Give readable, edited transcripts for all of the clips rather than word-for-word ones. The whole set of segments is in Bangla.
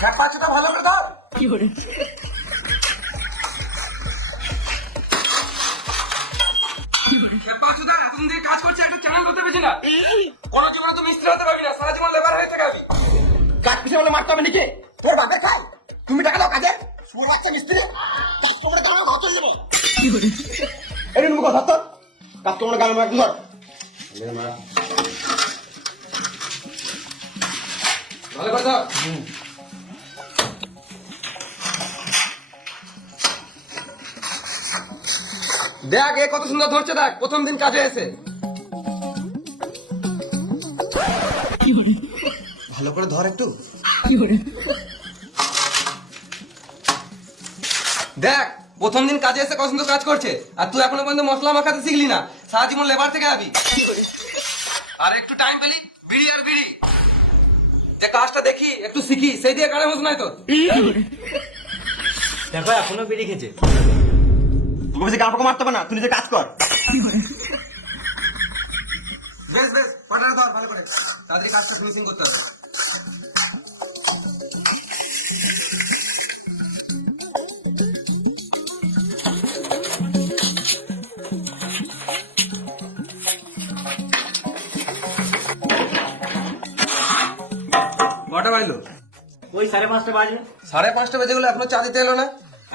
খেপাচোদা ভালো করে ধর। খেপাচোদা এতদিন দিয়ে কাজ করছে, একটা চ্যানেল হতে পেরেছি না। কোনো জীবনে তো মিস্ত্রি হতে পারবি না, সারা জীবন লেবার হয়ে থাকবি। কাজ পিছনে বলে মারতে হবে নাকি? তোর বাপে খাই, তুমি টাকা দাও কাজে। শুয়ে বাচ্চা মিস্ত্রি কাজ তোমরা কেমন ঘর চলে যাবো। এই মুখ ধর তোর কাজ তোমরা গান মার ধর। ভালো করে ধর। দেখ এ কত সুন্দর ধরছে, দেখ প্রথম দিন কাজে এসে। ভালো করে ধর একটু। দেখ প্রথম দিন কাজে এসে কত সুন্দর কাজ করছে, আর তুই এখনো পর্যন্ত মশলা মাখাতে শিখলি না, সারা জীবন লেবার থেকে আবি। আর একটু টাইম পেলি বিড়ি আর বিড়ি, যে কাজটা দেখি একটু শিখি, সেই দিয়ে কানে হতো নাই তো। দেখো এখনো বেরিয়ে খেয়েছে। তোকে বেশি গান পাকা মারতে হবে না, তুই নিজে কাজ কর। বেশ বেশ কটার ধর ভালো করে, তাড়াতাড়ি কাজটা ফিনিশিং করতে হবে। কটা বাজলো? ওই 5:30 বাজবে। 5:30 বেজে গেলো, এখনো চা দিতে এলো না।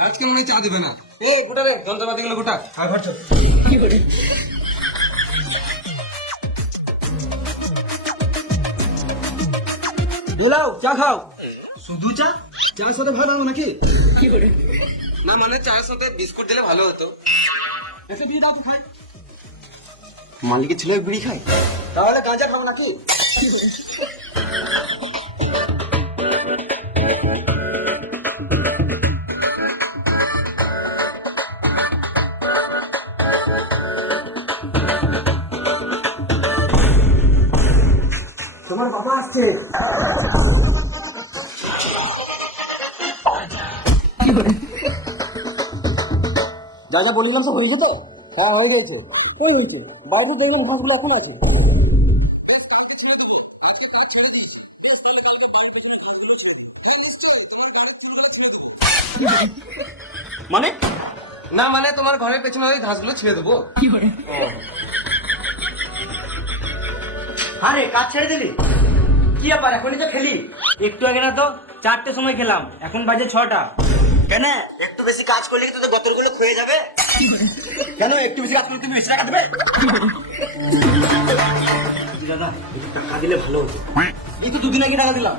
আজকে মনে হয় চা দিবে না। এই গোটা রে যন্ত্রপাতি গুলো গোটা। হ্যাঁ ঘর চল। দোলাও চা খাও। শুধু চা? চার সাথে ভালো হবে নাকি? না মানে চায়ের সাথে বিস্কুট দিলে ভালো হতো। এসে বিয়ে দাও তো খাই। মালিকের ছেলে বিড়ি খায়, তাহলে গাঁজা খাবো নাকি? তোমার বাবা আসছে। যা যা বললাম সব হয়েছে তো? হ্যাঁ হয়ে গেছে। এই হয়েছে বাইরে দেখবেন ঘাসগুলো এখন আছে। মানে না মানে তোমার ঘরের পেছনে ওই ঘাসগুলো ছেড়ে দেবো। আরে কাজ ছেড়ে দিলি? কি ব্যাপার, এখনই তো খেলি? একটু আগে না তো 4টের সময় খেলাম, এখন বাজে 6টা। কেন একটু বেশি কাজ করলে কি তোদের গতরগুলো ক্ষয়ে যাবে? কেন একটু বেশি কাজ করলে তুমি বেশি টাকা দেবে? দাদা একটু টাকা দিলে ভালো হতো। এই তো দুদিন আগে টাকা দিলাম।